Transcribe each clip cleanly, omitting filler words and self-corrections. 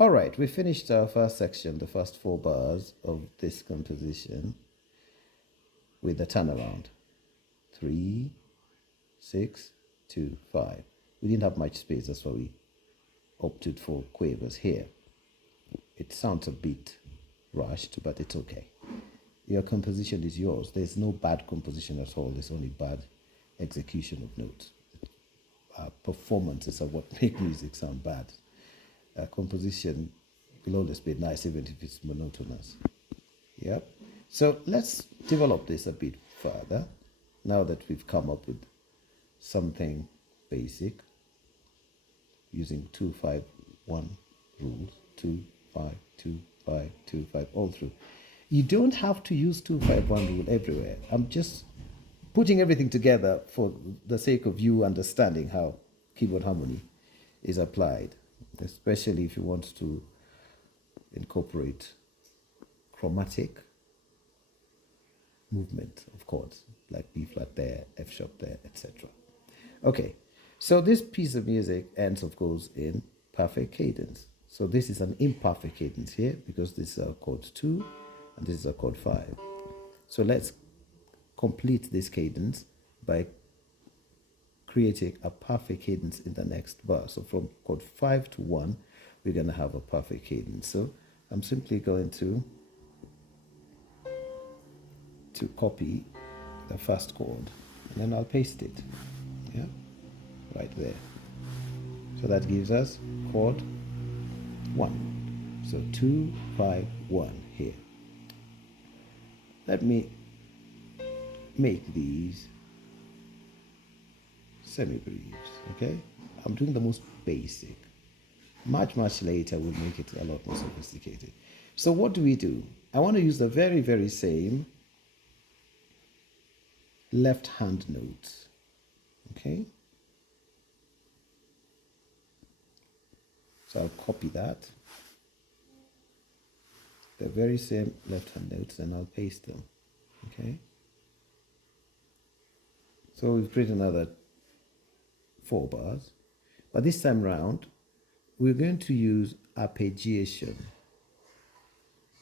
All right, we finished our first section, the first 4 bars of this composition with the turnaround. 3, 6, 2, 5. We didn't have much space, that's why we opted for quavers here. It sounds a bit rushed, but it's okay. Your composition is yours. There's no bad composition at all. There's only bad execution of notes. Performances are what make music sound bad. Composition will always be nice even if it's monotonous. Yep. So let's develop this a bit further now that we've come up with something basic using 2-5-1 rules. 2-5-2-5-2-5 all through. You don't have to use 2-5-1 rule everywhere. I'm just putting everything together for the sake of you understanding how keyboard harmony is applied, especially if you want to incorporate chromatic movement of chords like B flat there, F sharp there, etc. Okay, so this piece of music ends, of course, in perfect cadence. So this is an imperfect cadence here because this is a chord 2 and this is a chord 5. So let's complete this cadence by creating a perfect cadence in the next bar. So from chord 5 to 1, we're going to have a perfect cadence. So I'm simply going to copy the first chord and then I'll paste it. Yeah, right there. So that gives us chord 1. So 2, 5, 1 here. Let me make these semi-briefs, okay? I'm doing the most basic. Much later we'll make it a lot more sophisticated. So what do? I want to use the very, very same left hand notes, okay? So I'll copy that, the very same left hand notes, and I'll paste them, okay? So we've created another 4 bars, but this time round we're going to use arpeggiation.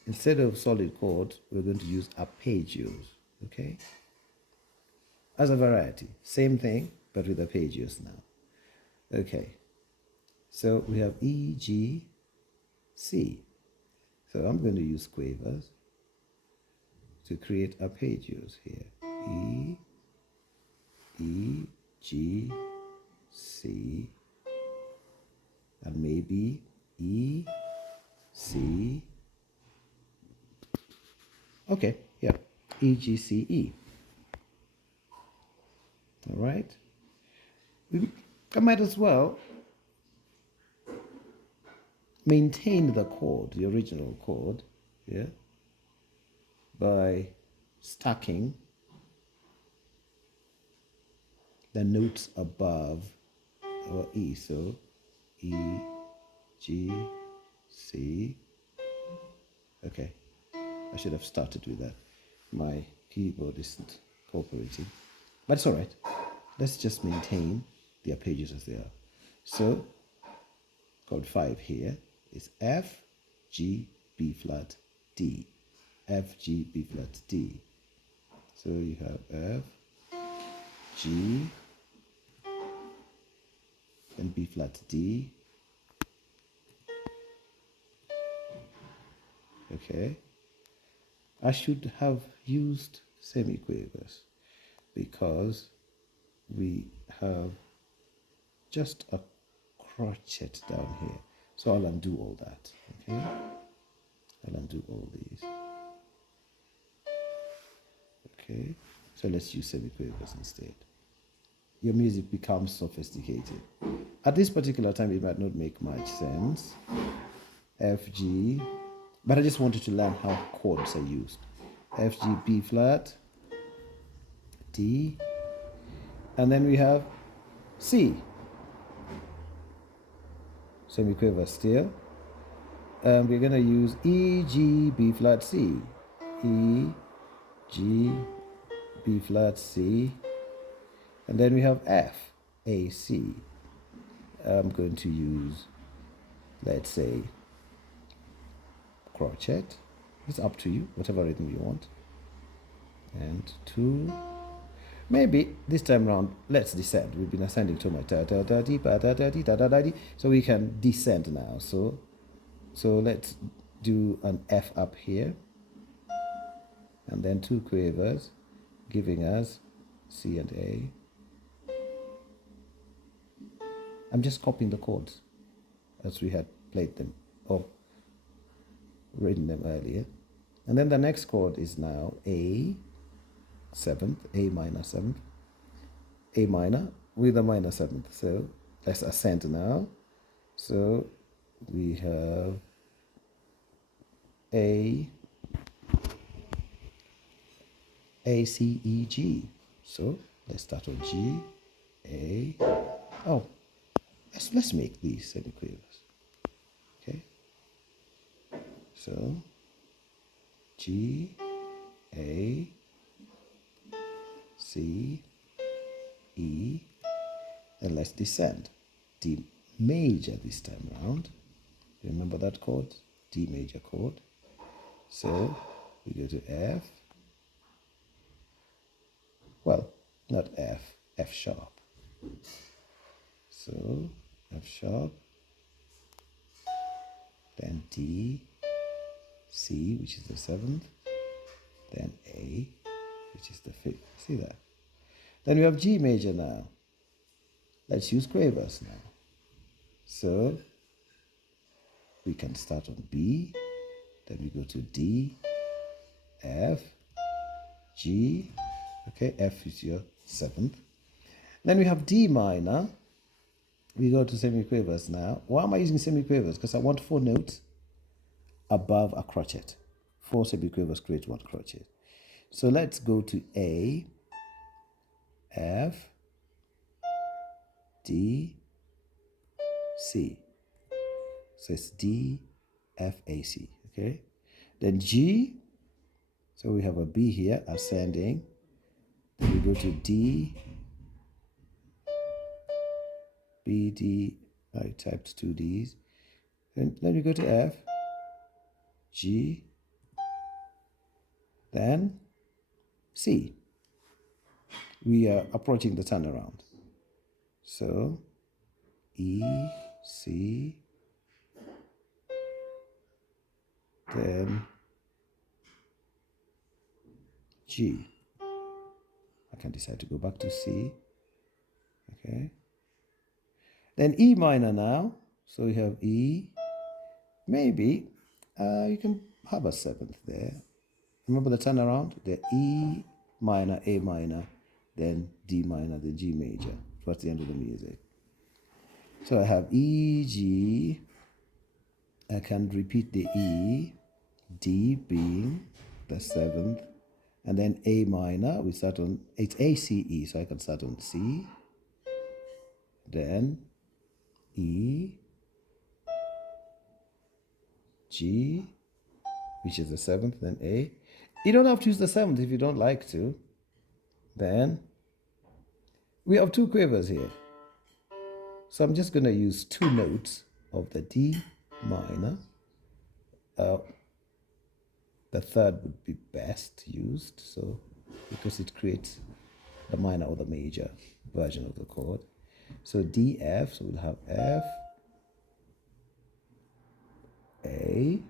Instead of solid chords, we're going to use arpeggios, okay? As a variety, same thing, but with arpeggios now. Okay, so we have E, G, C. So I'm going to use quavers to create arpeggios here. E, G, C, and maybe E, C. Okay, yeah, E, G, C, E. All right. I might as well maintain the chord, the original chord, yeah, by stacking the notes above our E. So E, G, C. Okay, I should have started with that. My keyboard isn't cooperating, but it's all right. Let's just maintain the arpeggios as they are. So chord 5 here is F, G, B flat, D. F, G, B flat, D. So you have F, G, and B flat, D. Okay. I should have used semiquavers because we have just a crotchet down here. So I'll undo all that, okay? I'll undo all these. Okay, so let's use semiquavers instead. Your music becomes sophisticated. At this particular time, it might not make much sense. F, G, but I just wanted to learn how chords are used. F, G, B flat, D, and then we have C. Semiquaver still. And we're going to use E, G, B flat, C. E, G, B flat, C. And then we have F, A, C. I'm going to use, let's say, crochet. It's up to you, whatever rhythm you want. And 2. Maybe this time around, let's descend. We've been ascending too much. So we can descend now. So let's do an F up here. And then 2 quavers, giving us C and A. I'm just copying the chords as we had played them or written them earlier. And then the next chord is now A, 7th, A minor 7th, A minor with a minor 7th. So let's ascend now. So we have A, C, E, G. So let's start on G, A. Oh, let's make these semiquavers. Okay. So G, A, C, E, and let's descend. D major this time around. Remember that chord? D major chord. So we go to F. Well, not F, F sharp. So F sharp, then D, C, which is the 7th, then A, which is the 5th. See that? Then we have G major now. Let's use quavers now. So we can start on B, then we go to D, F, G. Okay, F is your 7th. Then we have D minor. We go to semiquavers now. Why am I using semiquavers? Because I want 4 notes above a crochet. 4 semiquavers create 1 crochet. So let's go to A, F, D, C. So it's D, F, A, C. Okay. Then G. So we have a B here ascending. Then we go to D, B, D. I typed 2 Ds. Then we go to F, G, then C. We are approaching the turnaround. So E, C, then G. I can decide to go back to C. Okay. Then E minor now. So we have E. Maybe you can have a 7th there. Remember the turnaround? The E minor, A minor, then D minor, then G major. Towards the end of the music. So I have E, G. I can repeat the E, D being the 7th, and then A minor. We start on, it's A, C, E, so I can start on C, then E, G, which is the 7th, then A. You don't have to use the 7th if you don't like to. Then we have 2 quavers here. So I'm just going to use 2 notes of the D minor. The 3rd would be best used, so because it creates the minor or the major version of the chord. So D, F, so we'll have F, A,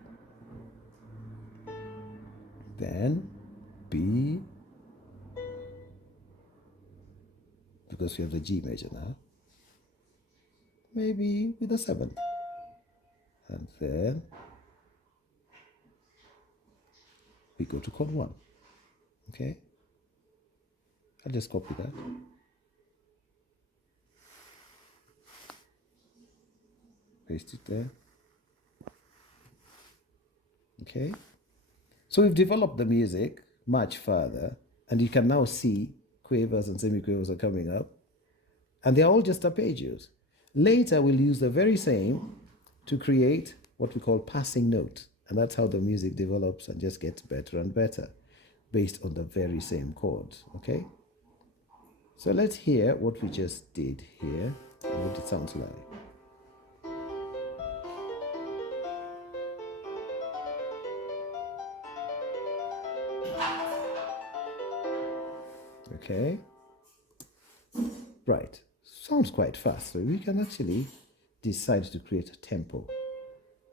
then B, because we have the G major now, maybe with the 7th, and then we go to chord 1. Okay, I'll just copy that. Paste it there. Okay, so we've developed the music much further, and you can now see quavers and semiquavers are coming up, and they're all just arpeggios. Later, we'll use the very same to create what we call passing notes, and that's how the music develops and just gets better and better based on the very same chords. Okay, so let's hear what we just did here and what it sounds like. Okay. Right. Sounds quite fast. So we can actually decide to create a tempo.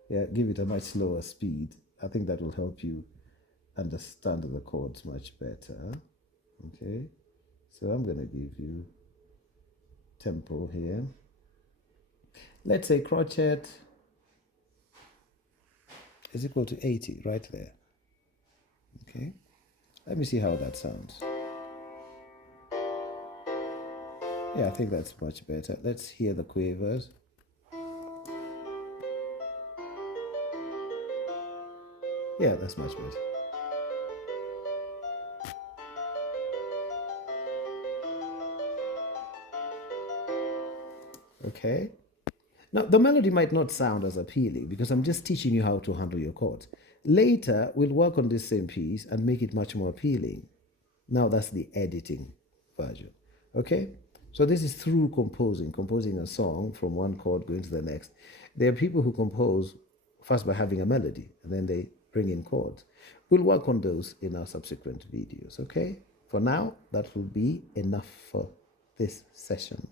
Yeah, give it a much slower speed. I think that will help you understand the chords much better. Okay. So I'm going to give you tempo here. Let's say crochet is equal to 80 right there. Okay. Let me see how that sounds. Yeah, I think that's much better. Let's hear the quavers. Yeah, that's much better. Okay. Now, the melody might not sound as appealing because I'm just teaching you how to handle your chords. Later, we'll work on this same piece and make it much more appealing. Now, that's the editing version. Okay? So, this is through composing a song from one chord going to the next. There are people who compose first by having a melody and then they bring in chords. We'll work on those in our subsequent videos. Okay? For now, that will be enough for this session.